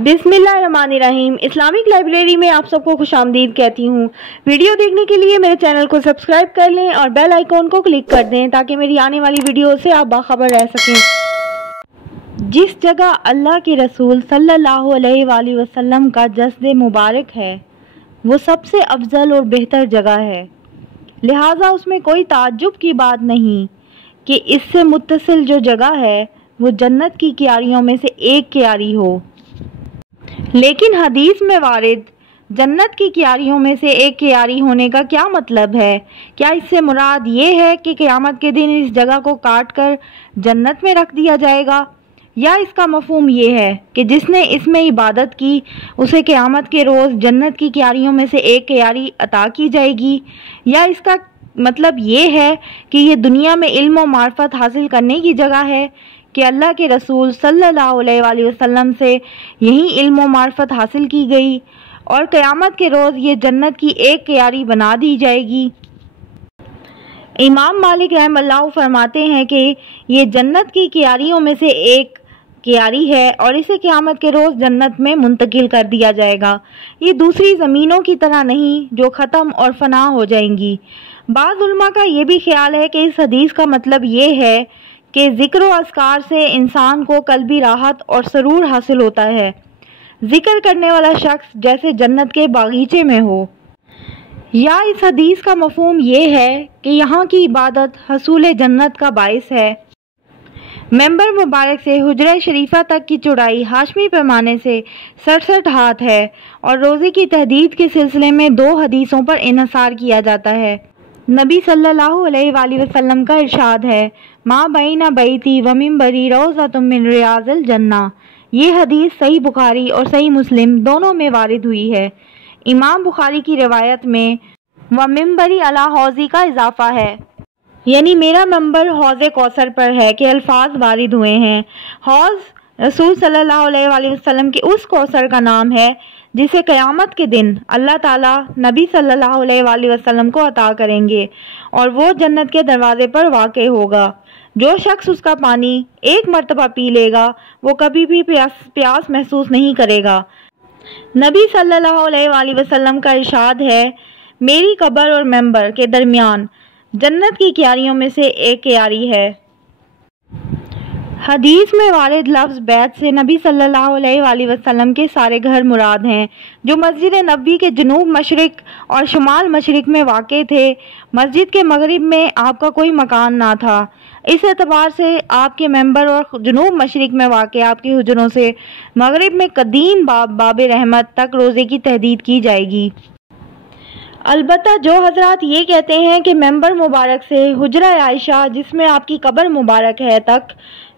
बिस्मिल्लाहिर्रहमानिर्रहीम। Islamic library में आप सबको खुश आमदीद कहती हूँ। वीडियो देखने के लिए मेरे चैनल को सब्सक्राइब कर लें और बेल आइकॉन को क्लिक कर दें ताकि मेरी आने वाली वीडियो से आप बाखबर रह सकें। जिस जगह अल्लाह के रसूल सल्लल्लाहु अलैहि वसल्लम का जस्द मुबारक है वो सबसे अफजल और बेहतर जगह है, लिहाजा उसमें कोई ताज्जुब की बात नहीं कि इससे मुत्तसिल जो जगह है वो जन्नत की क्यारियों में से एक क्यारी हो। लेकिन हदीस में वारिद जन्नत की क्यारियों में से एक क्यारी होने का क्या मतलब है? क्या इससे मुराद ये है कि क़यामत के दिन इस जगह को काट कर जन्नत में रख दिया जाएगा, या इसका मफहूम ये है कि जिसने इसमें इबादत की उसे क़यामत के रोज़ जन्नत की क्यारियों में से एक क्यारी अता की जाएगी, या इसका मतलब ये है कि ये दुनिया में इल्म व मार्फत हासिल करने की जगह है कि अल्लाह के रसूल सल्लल्लाहु अलैहि वसल्लम से यही इल्म व मार्फत हासिल की गई और क़यामत के रोज़ ये जन्नत की एक क्यारी बना दी जाएगी। इमाम मालिक रहमतुल्लाह फरमाते हैं कि ये जन्नत की क्यारियों में से एक क्यारी है और इसे क़यामत के रोज़ जन्नत में मुंतकिल कर दिया जाएगा। ये दूसरी ज़मीनों की तरह नहीं जो ख़त्म और फना हो जाएंगी। बाज़ उलमा का ये भी ख्याल है कि इस हदीस का मतलब ये है कि ज़िक्र व अस्कार से इंसान को कल्बी राहत और सरूर हासिल होता है। ज़िक्र करने वाला शख्स जैसे जन्नत के बागीचे में हो। या इस हदीस का मफहूम ये है कि यहाँ की इबादत हसूल जन्नत का बाइस है। मेंबर मुबारक से हुजरा शरीफा तक की चौड़ाई हाशमी पैमाने से 67 हाथ है और रोज़े की तहदीद के सिलसिले में 2 हदीसों पर इन्हसार किया जाता है। नबी सल्लल्लाहु अलैहि वसल्लम का इरशाद है, माँ बैना बैती व मिंबरी रौज़तुम मिन रियाज़िल जन्ना। ये हदीस सही बुखारी और सही मुस्लिम दोनों में वारिद हुई है। इमाम बुखारी की रिवायत में व मिंबरी अला हौज़ी का इजाफा है, यानी मेरा मंबर हौज़े कौसर पर है के अल्फाज वारिद हुए हैं। हौज़ रसूल सल्लल्लाहु अलैहि वसल्लम के उस कौसर का नाम है जिसे क़यामत के दिन अल्लाह ताला नबी सल्लल्लाहु अलैहि वसल्लम को अता करेंगे और वो जन्नत के दरवाज़े पर वाक़े होगा। जो शख्स उसका पानी एक मर्तबा पी लेगा वो कभी भी प्यास महसूस नहीं करेगा। नबी सल्लल्लाहु अलैहि वसल्लम का इरशाद है, मेरी कब्र और मेंबर के दरमियान जन्नत की क्यारियों में से एक क्यारी है। हदीस में वारिद लफ्ज़ बैत से नबी सल्लल्लाहु अलैहि वसल्लम के सारे घर मुराद हैं जो मस्जिद नबवी के जनूब मशरिक और शुमाल मशरिक में वाक़े थे। मस्जिद के मगरिब में आपका कोई मकान ना था। इस एतबार से आपके मेंबर और जनूब मशरिक में वाक़े आपके हुजरों से मगरिब में कदीम बाब रहमत तक रोज़े की तहदीद की जाएगी। अलबत्ता जो हजरात ये कहते हैं कि मेंबर मुबारक से हुजरा आयशा जिसमें आपकी कब्र मुबारक है तक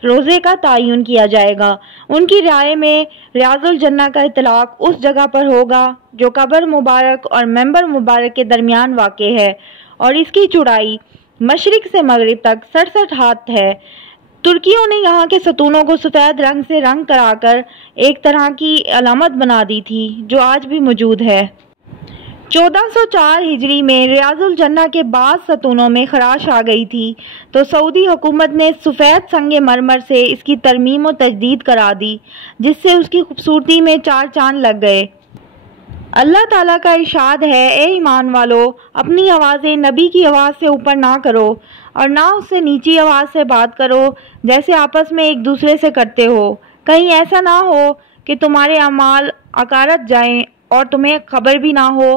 रोज़े का तयन किया जाएगा, उनकी राय में रियाजुल जन्ना का इतलाक उस जगह पर होगा जो कब्र मुबारक और मेंबर मुबारक के दरमियान वाक़े है और इसकी चौड़ाई मशरिक से मगरिब तक 67 हाथ है। तुर्कियों ने यहाँ के सतूनों को सफ़ेद रंग से रंग कराकर एक तरह की अलामत बना दी थी जो आज भी मौजूद है। 1404 हिजरी में रियाजुल जन्ना के बाद सतूनों में खराश आ गई थी तो सऊदी हुकूमत ने सफ़ेद संगे मरमर से इसकी तरमीम और तजदीद करा दी जिससे उसकी खूबसूरती में 4 चांद लग गए। अल्लाह ताला का इरशाद है, ए ईमान वालो, अपनी आवाज़ें नबी की आवाज़ से ऊपर ना करो और ना उससे नीची आवाज़ से बात करो जैसे आपस में एक दूसरे से करते हो, कहीं ऐसा ना हो कि तुम्हारे अमाल अकारत जाएं और तुम्हें खबर भी ना हो।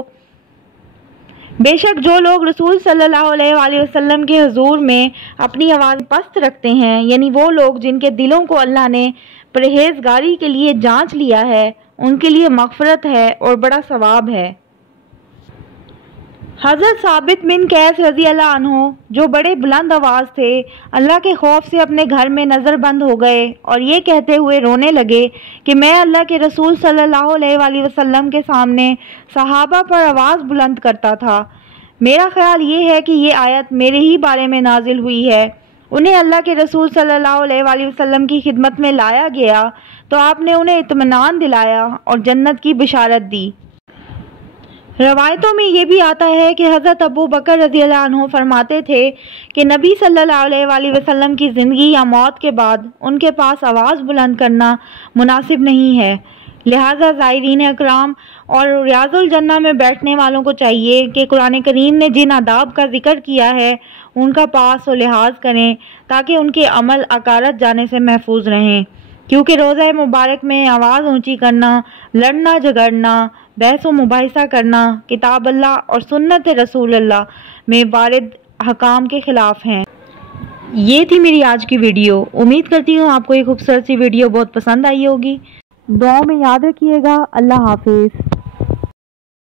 बेशक जो लोग रसूल सल्लल्लाहु अलैहि वसल्लम के हुजूर में अपनी आवाज़ पस्त रखते हैं, यानी वो लोग जिनके दिलों को अल्लाह ने परहेजगारी के लिए जांच लिया है, उनके लिए मग़फ़िरत है और बड़ा सवाब है। हज़रत साबित बिन कैस रज़ी अल्लाह अन्हु जो बड़े बुलंद आवाज़ थे, अल्लाह के खौफ से अपने घर में नज़रबंद हो गए और ये कहते हुए रोने लगे कि मैं अल्लाह के रसूल सल्लल्लाहु अलैहि वसल्लम के सामने सहाबा पर आवाज़ बुलंद करता था। मेरा ख्याल ये है कि ये आयत मेरे ही बारे में नाजिल हुई है। उन्हें अल्लाह के रसूल सल्लल्लाहु अलैहि वसल्लम की खिदमत में लाया गया तो आपने उन्हें इत्मीनान दिलाया और जन्नत की बिशारत दी। रवायतों में ये भी आता है कि हज़रत अबू बकर रज़ी अल्लाह अन्हु फरमाते थे कि नबी सल्लल्लाहु अलैहि वसल्लम की ज़िंदगी या मौत के बाद उनके पास आवाज़ बुलंद करना मुनासिब नहीं है। لہٰذا زائرین اکرام اور ریاض الجنہ میں بیٹھنے والوں کو چاہیے کہ قرآن کریم نے جن آداب کا ذکر کیا ہے ان کا پاس و لحاظ کریں تاکہ ان کے عمل عقارت جانے سے محفوظ رہیں، کیونکہ روزہ مبارک میں آواز اونچی کرنا، لڑنا جھگڑنا، بحث و مباحثہ کرنا کتاب اللہ اور سنت رسول اللہ میں وارد حکام کے خلاف ہیں۔ یہ تھی میری آج کی ویڈیو۔ امید کرتی ہوں آپ کو یہ خوبصورت سی ویڈیو بہت پسند آئی ہوگی۔ دعاؤں میں یاد رکھیے گا۔ اللہ حافظ۔